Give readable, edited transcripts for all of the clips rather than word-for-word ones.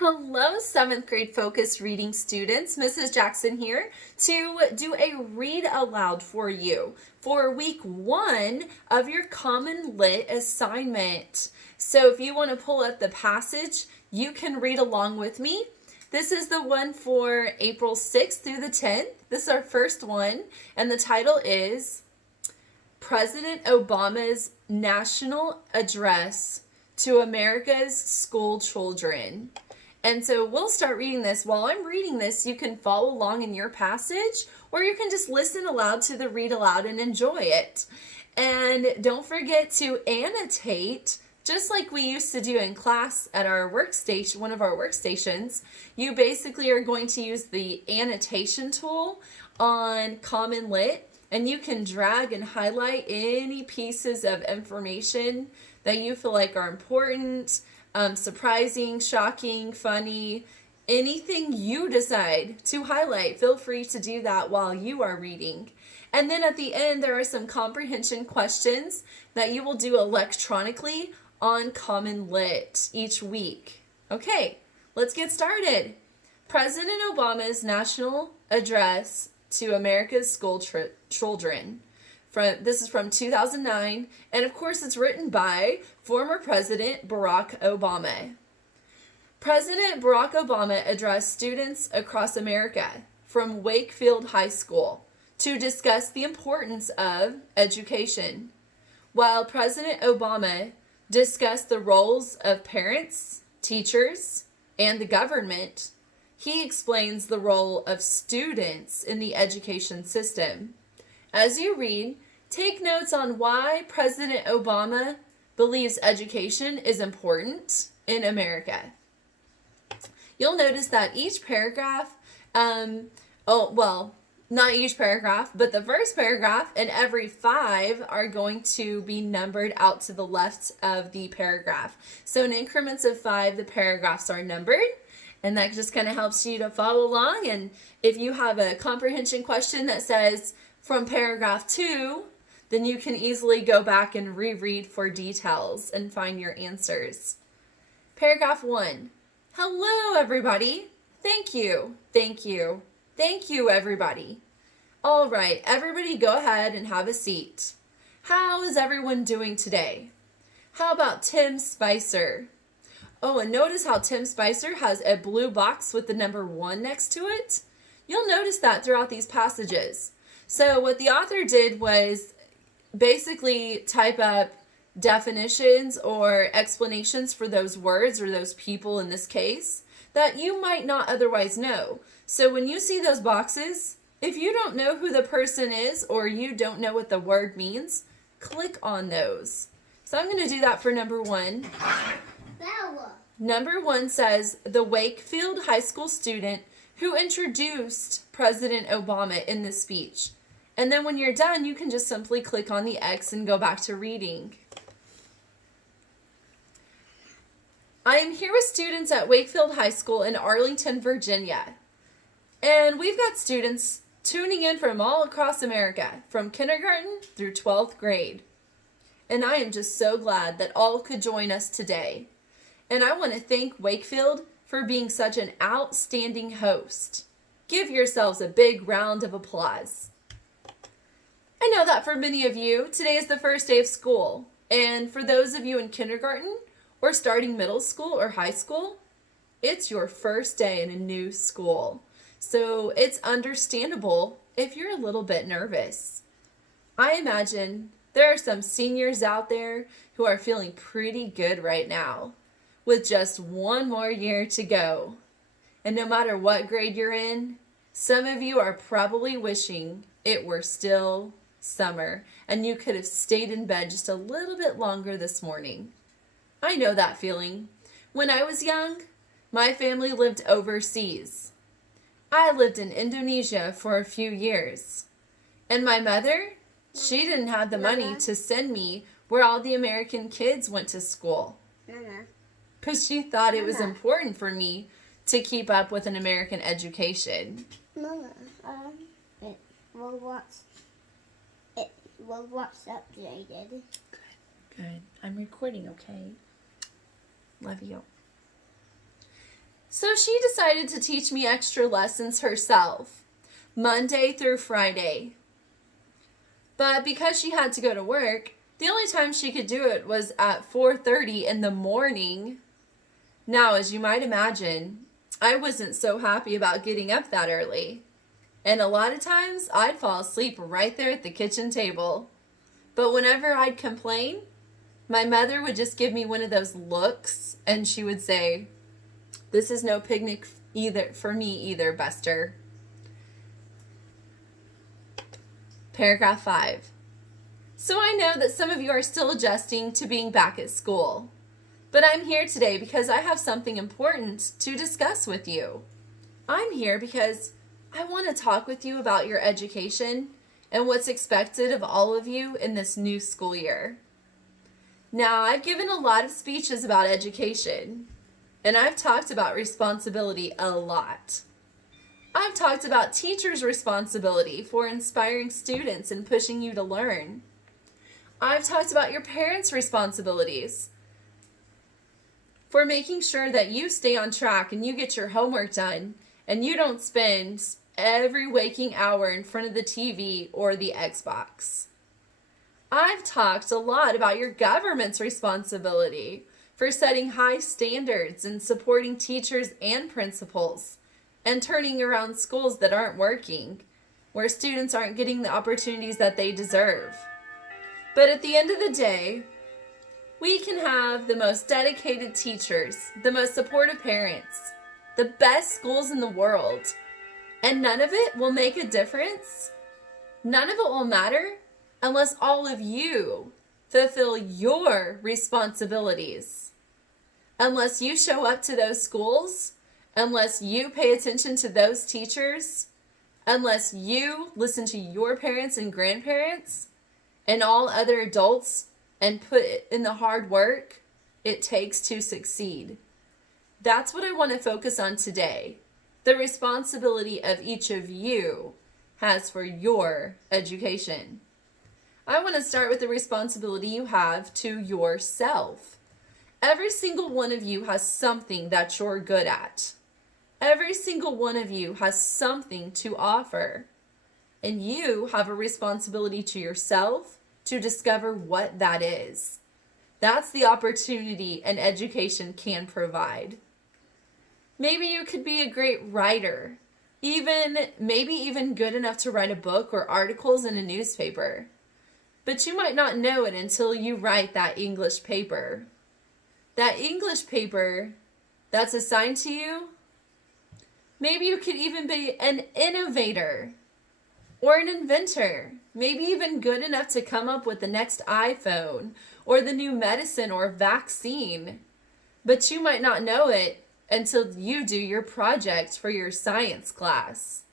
Hello, 7th grade focus reading students. Mrs. Jackson here to do a read aloud for you for week 1 of your ComminLit assignment. So if you want to pull up the passage, you can read along with me. This is the one for April 6th through the 10th. This is our first one, and the title is President Obama's National Address to America's School Children. And so we'll start reading this. While I'm reading this, you can follow along in your passage, or you can just listen aloud to the read aloud and enjoy it. And don't forget to annotate, just like we used to do in class at our workstation, one of our workstations. You basically are going to use the annotation tool on ComminLit, and you can drag and highlight any pieces of information that you feel like are important, surprising, shocking, funny, anything you decide to highlight. Feel free to do that while you are reading. And then at the end, there are some comprehension questions that you will do electronically on ComminLit each week. Okay, let's get started. President Obama's National Address to America's School Children. This is from 2009, and of course it's written by former President Barack Obama. President Barack Obama addressed students across America from Wakefield High School to discuss the importance of education. While President Obama discussed the roles of parents, teachers, and the government, he explains the role of students in the education system. As you read, take notes on why President Obama believes education is important in America. You'll notice that each paragraph, not each paragraph, but the first paragraph and every 5 are going to be numbered out to the left of the paragraph. So in increments of 5, the paragraphs are numbered. And that just kind of helps you to follow along. And if you have a comprehension question that says from paragraph 2, then you can easily go back and reread for details and find your answers. Paragraph 1. Hello, everybody. Thank you. Thank you. Thank you, everybody. All right, everybody go ahead and have a seat. How is everyone doing today? How about Tim Spicer? Oh, and notice how Tim Spicer has a blue box with the number 1 next to it. You'll notice that throughout these passages. So what the author did was basically type up definitions or explanations for those words or those people in this case that you might not otherwise know. So when you see those boxes, if you don't know who the person is or you don't know what the word means, click on those. So I'm going to do that for number 1. Number 1 says, the Wakefield High School student who introduced President Obama in this speech. And then when you're done, you can just simply click on the X and go back to reading. I am here with students at Wakefield High School in Arlington, Virginia. And we've got students tuning in from all across America, from kindergarten through 12th grade. And I am just so glad that all could join us today. And I want to thank Wakefield for being such an outstanding host. Give yourselves a big round of applause. I know that for many of you, today is the first day of school. And for those of you in kindergarten or starting middle school or high school, it's your first day in a new school. So it's understandable if you're a little bit nervous. I imagine there are some seniors out there who are feeling pretty good right now, with just 1 more year to go. And no matter what grade you're in, some of you are probably wishing it were still summer and you could have stayed in bed just a little bit longer this morning. I know that feeling. When I was young, my family lived overseas. I lived in Indonesia for a few years. And my mother, she didn't have the money to send me where all the American kids went to school. Because she thought it was important for me to keep up with an American education. Mama, What's updated? Good. I'm recording, okay? Love you. So she decided to teach me extra lessons herself, Monday through Friday. But because she had to go to work, the only time she could do it was at 4:30 in the morning. Now, as you might imagine, I wasn't so happy about getting up that early. And a lot of times, I'd fall asleep right there at the kitchen table. But whenever I'd complain, my mother would just give me one of those looks, and she would say, "This is no picnic either for me either, Buster." Paragraph 5. So I know that some of you are still adjusting to being back at school, but I'm here today because I have something important to discuss with you. I'm here because I want to talk with you about your education and what's expected of all of you in this new school year. Now, I've given a lot of speeches about education, and I've talked about responsibility a lot. I've talked about teachers' responsibility for inspiring students and pushing you to learn. I've talked about your parents' responsibilities for making sure that you stay on track and you get your homework done and you don't spend every waking hour in front of the TV or the Xbox. I've talked a lot about your government's responsibility for setting high standards and supporting teachers and principals and turning around schools that aren't working, where students aren't getting the opportunities that they deserve. But at the end of the day, we can have the most dedicated teachers, the most supportive parents, the best schools in the world, and none of it will make a difference. None of it will matter unless all of you fulfill your responsibilities. Unless you show up to those schools, unless you pay attention to those teachers, unless you listen to your parents and grandparents and all other adults and put in the hard work it takes to succeed. That's what I want to focus on today. The responsibility of each of you has for your education. I want to start with the responsibility you have to yourself. Every single one of you has something that you're good at. Every single one of you has something to offer. And you have a responsibility to yourself to discover what that is. That's the opportunity an education can provide. Maybe you could be a great writer, maybe even good enough to write a book or articles in a newspaper. But you might not know it until you write that English paper. That English paper that's assigned to you, maybe you could even be an innovator or an inventor, maybe even good enough to come up with the next iPhone or the new medicine or vaccine. But you might not know it until you do your project for your science class.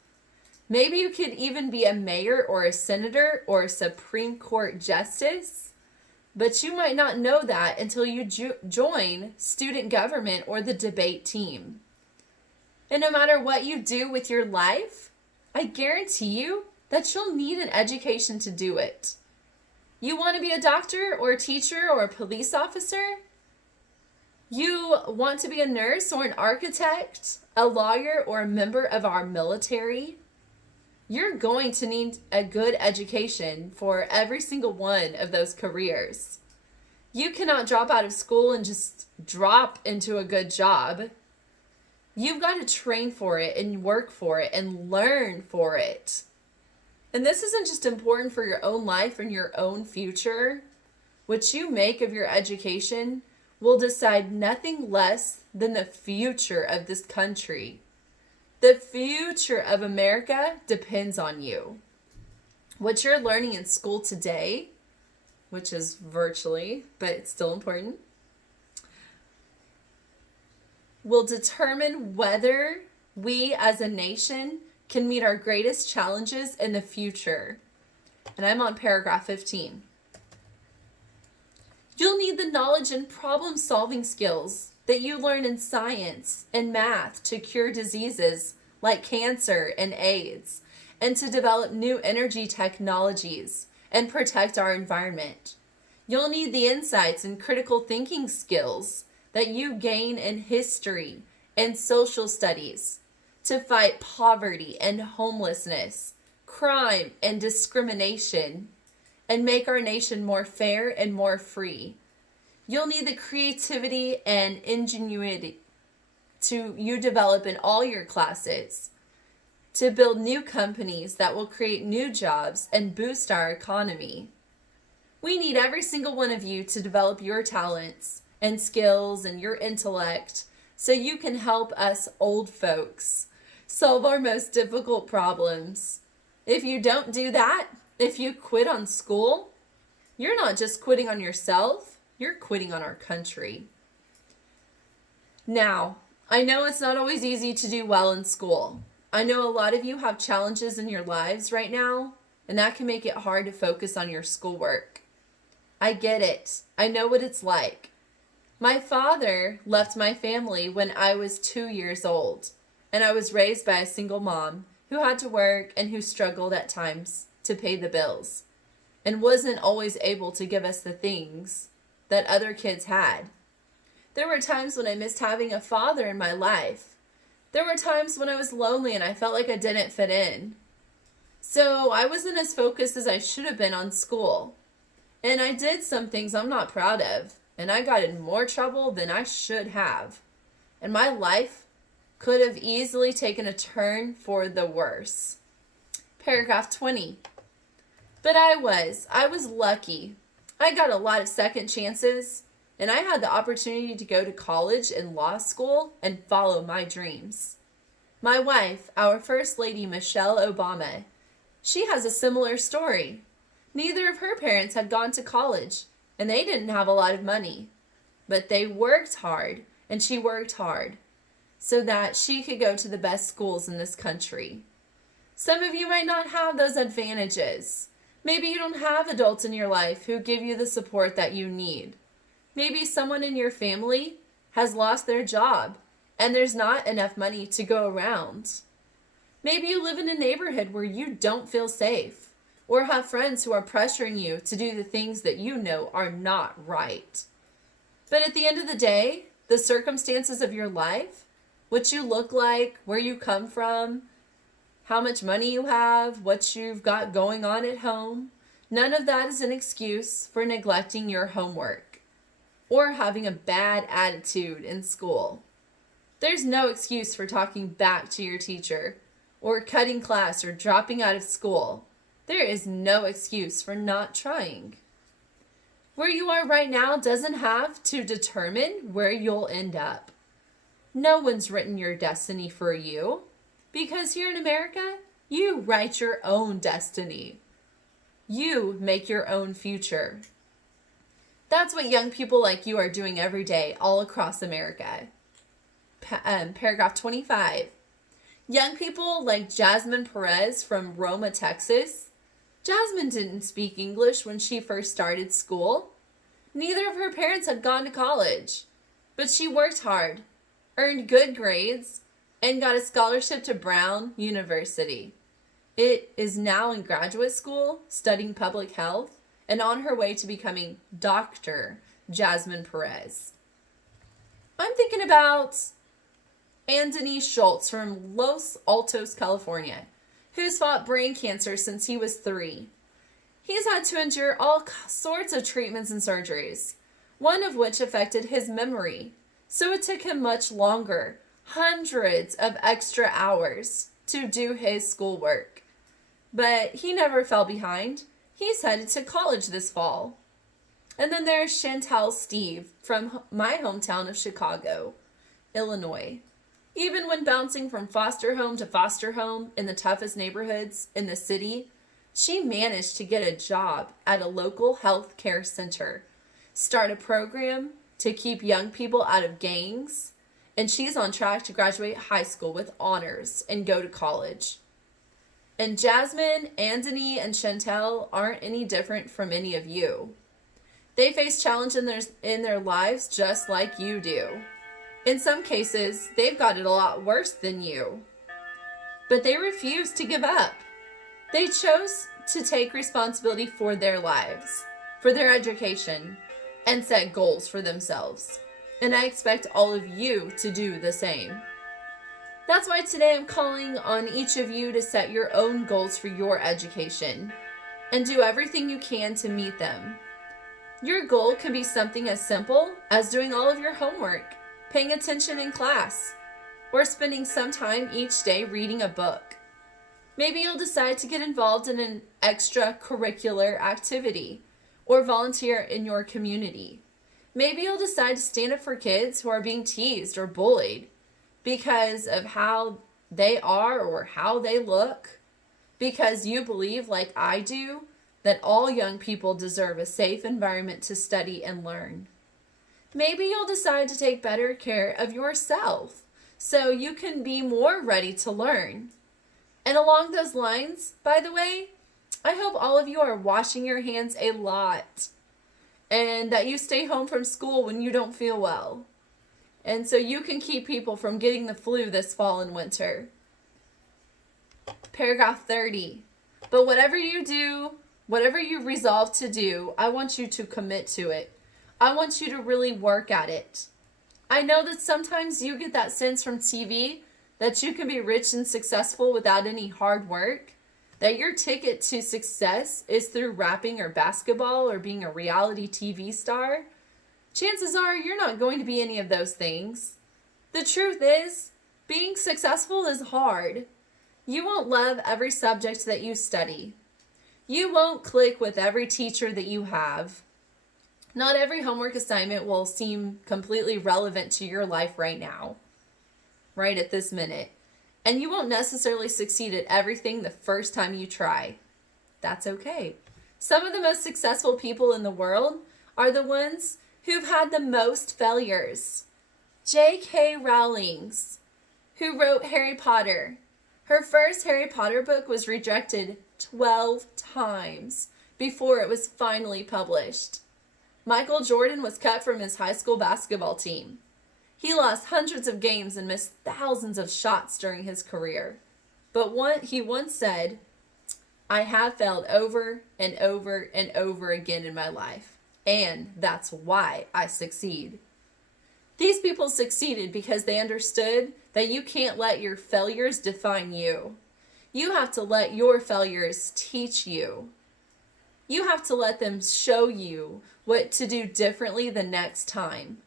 Maybe you could even be a mayor or a senator or a Supreme Court justice, but you might not know that until you join student government or the debate team. And no matter what you do with your life, I guarantee you that you'll need an education to do it. You want to be a doctor or a teacher or a police officer? You want to be a nurse or an architect, a lawyer or a member of our military? You're going to need a good education for every single one of those careers. You cannot drop out of school and just drop into a good job. You've got to train for it and work for it and learn for it. And this isn't just important for your own life and your own future. What you make of your education will decide nothing less than the future of this country. The future of America depends on you. What you're learning in school today, which is virtually, but it's still important, will determine whether we as a nation can meet our greatest challenges in the future. And I'm on paragraph 15. You'll need the knowledge and problem-solving skills that you learn in science and math to cure diseases like cancer and AIDS, and to develop new energy technologies and protect our environment. You'll need the insights and critical thinking skills that you gain in history and social studies to fight poverty and homelessness, crime and discrimination, and make our nation more fair and more free. You'll need the creativity and ingenuity you develop in all your classes to build new companies that will create new jobs and boost our economy. We need every single one of you to develop your talents and skills and your intellect so you can help us old folks solve our most difficult problems. If you don't do that, if you quit on school, you're not just quitting on yourself, you're quitting on our country. Now, I know it's not always easy to do well in school. I know a lot of you have challenges in your lives right now, and that can make it hard to focus on your schoolwork. I get it. I know what it's like. My father left my family when I was 2 years old, and I was raised by a single mom who had to work and who struggled at times to pay the bills and wasn't always able to give us the things that other kids had. There were times when I missed having a father in my life. There were times when I was lonely and I felt like I didn't fit in. So I wasn't as focused as I should have been on school. And I did some things I'm not proud of. And I got in more trouble than I should have. And my life could have easily taken a turn for the worse. Paragraph 20. But I was lucky. I got a lot of second chances. And I had the opportunity to go to college and law school and follow my dreams. My wife, our First Lady Michelle Obama, she has a similar story. Neither of her parents had gone to college, and they didn't have a lot of money. But they worked hard, and she worked hard, so that she could go to the best schools in this country. Some of you might not have those advantages. Maybe you don't have adults in your life who give you the support that you need. Maybe someone in your family has lost their job and there's not enough money to go around. Maybe you live in a neighborhood where you don't feel safe or have friends who are pressuring you to do the things that you know are not right. But at the end of the day, the circumstances of your life, what you look like, where you come from, how much money you have, what you've got going on at home, none of that is an excuse for neglecting your homework or having a bad attitude in school. There's no excuse for talking back to your teacher or cutting class or dropping out of school. There is no excuse for not trying. Where you are right now doesn't have to determine where you'll end up. No one's written your destiny for you, because here in America, you write your own destiny. You make your own future. That's what young people like you are doing every day all across America. Paragraph 25. Young people like Jasmine Perez from Roma, Texas. Jasmine didn't speak English when she first started school. Neither of her parents had gone to college, but she worked hard, earned good grades, and got a scholarship to Brown University. It is now in graduate school, studying public health, and on her way to becoming Dr. Jasmine Perez. I'm thinking about Anthony Schultz from Los Altos, California, who's fought brain cancer since he was 3. He's had to endure all sorts of treatments and surgeries, one of which affected his memory. So it took him much longer, hundreds of extra hours, to do his schoolwork. But he never fell behind. He's headed to college this fall. And then there's Chantel Steve from my hometown of Chicago, Illinois. Even when bouncing from foster home to foster home in the toughest neighborhoods in the city, she managed to get a job at a local health care center, start a program to keep young people out of gangs, and she's on track to graduate high school with honors and go to college. And Jasmine, Anthony, and Chantel aren't any different from any of you. They face challenge in their lives just like you do. In some cases, they've got it a lot worse than you. But they refuse to give up. They chose to take responsibility for their lives, for their education, and set goals for themselves. And I expect all of you to do the same. That's why today I'm calling on each of you to set your own goals for your education and do everything you can to meet them. Your goal can be something as simple as doing all of your homework, paying attention in class, or spending some time each day reading a book. Maybe you'll decide to get involved in an extracurricular activity or volunteer in your community. Maybe you'll decide to stand up for kids who are being teased or bullied because of how they are or how they look, because you believe, like I do, that all young people deserve a safe environment to study and learn. Maybe you'll decide to take better care of yourself so you can be more ready to learn. And along those lines, by the way, I hope all of you are washing your hands a lot and that you stay home from school when you don't feel well. And so you can keep people from getting the flu this fall and winter. Paragraph 30. But whatever you do, whatever you resolve to do, I want you to commit to it. I want you to really work at it. I know that sometimes you get that sense from TV that you can be rich and successful without any hard work, that your ticket to success is through rapping or basketball or being a reality TV star. Chances are you're not going to be any of those things. The truth is, being successful is hard. You won't love every subject that you study. You won't click with every teacher that you have. Not every homework assignment will seem completely relevant to your life right now, right at this minute. And you won't necessarily succeed at everything the first time you try. That's okay. Some of the most successful people in the world are the ones who've had the most failures. J.K. Rowling, who wrote Harry Potter. Her first Harry Potter book was rejected 12 times before it was finally published. Michael Jordan was cut from his high school basketball team. He lost hundreds of games and missed thousands of shots during his career. But he once said, "I have failed over and over and over again in my life. And that's why I succeed." These people succeeded because they understood that you can't let your failures define you. You have to let your failures teach you. You have to let them show you what to do differently the next time.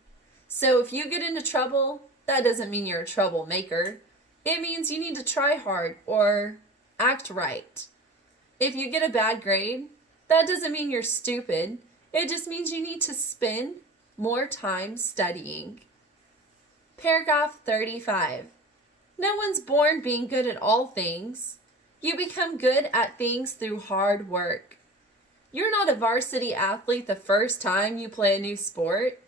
So if you get into trouble, that doesn't mean you're a troublemaker. It means you need to try hard or act right. If you get a bad grade, that doesn't mean you're stupid. It just means you need to spend more time studying. Paragraph 35. No one's born being good at all things. You become good at things through hard work. You're not a varsity athlete the first time you play a new sport.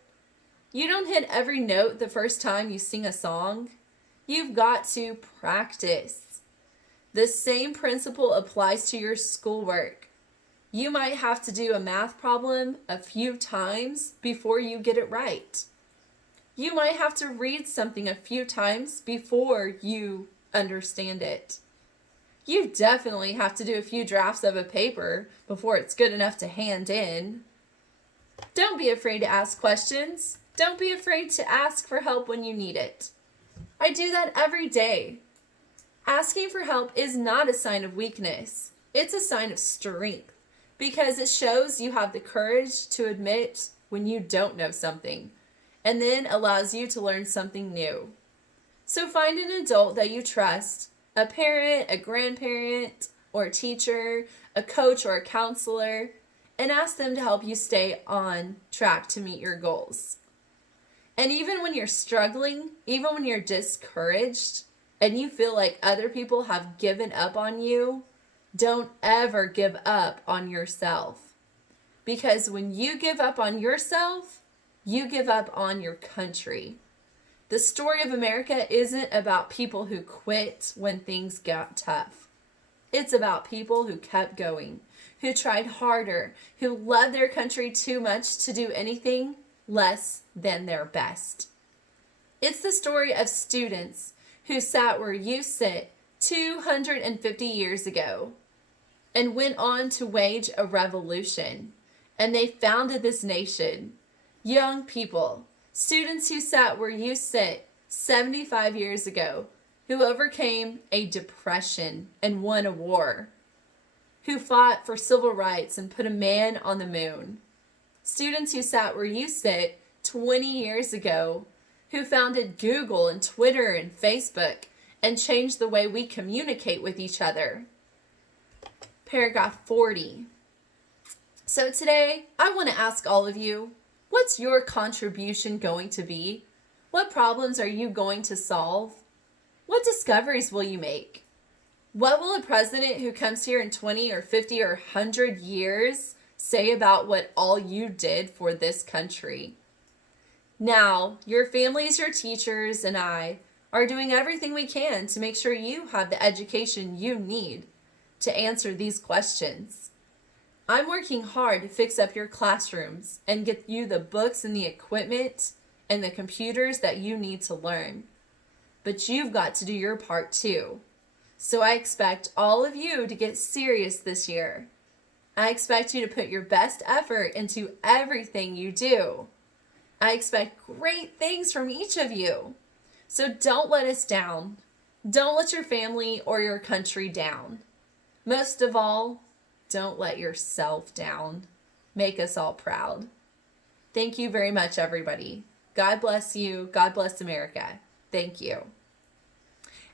You don't hit every note the first time you sing a song. You've got to practice. The same principle applies to your schoolwork. You might have to do a math problem a few times before you get it right. You might have to read something a few times before you understand it. You definitely have to do a few drafts of a paper before it's good enough to hand in. Don't be afraid to ask questions. Don't be afraid to ask for help when you need it. I do that every day. Asking for help is not a sign of weakness. It's a sign of strength because it shows you have the courage to admit when you don't know something and then allows you to learn something new. So find an adult that you trust, a parent, a grandparent, or a teacher, a coach, or a counselor, and ask them to help you stay on track to meet your goals. And even when you're struggling, even when you're discouraged, and you feel like other people have given up on you, don't ever give up on yourself. Because when you give up on yourself, you give up on your country. The story of America isn't about people who quit when things got tough. It's about people who kept going, who tried harder, who loved their country too much to do anything less than their best. It's the story of students who sat where you sit 250 years ago and went on to wage a revolution. And they founded this nation. Young people Students who sat where you sit 75 years ago, who overcame a depression and won a war, who fought for civil rights and put a man on the moon. Students who sat where you sit 20 years ago, who founded Google and Twitter and Facebook and changed the way we communicate with each other. Paragraph 40. So today, I want to ask all of you, what's your contribution going to be? What problems are you going to solve? What discoveries will you make? What will a president who comes here in 20 or 50 or 100 years say about what all you did for this country? Now, your families, your teachers, and I are doing everything we can to make sure you have the education you need to answer these questions. I'm working hard to fix up your classrooms and get you the books and the equipment and the computers that you need to learn. But you've got to do your part too. So I expect all of you to get serious this year. I expect you to put your best effort into everything you do. I expect great things from each of you. So don't let us down. Don't let your family or your country down. Most of all, don't let yourself down. Make us all proud. Thank you very much, everybody. God bless you. God bless America. Thank you.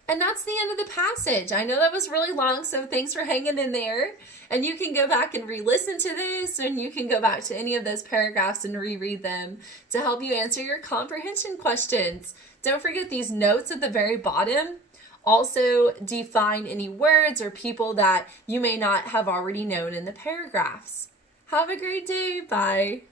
And that's the end of the passage. I know that was really long, so thanks for hanging in there. And you can go back and re-listen to this, and you can go back to any of those paragraphs and reread them to help you answer your comprehension questions. Don't forget these notes at the very bottom. Also, define any words or people that you may not have already known in the paragraphs. Have a great day. Bye.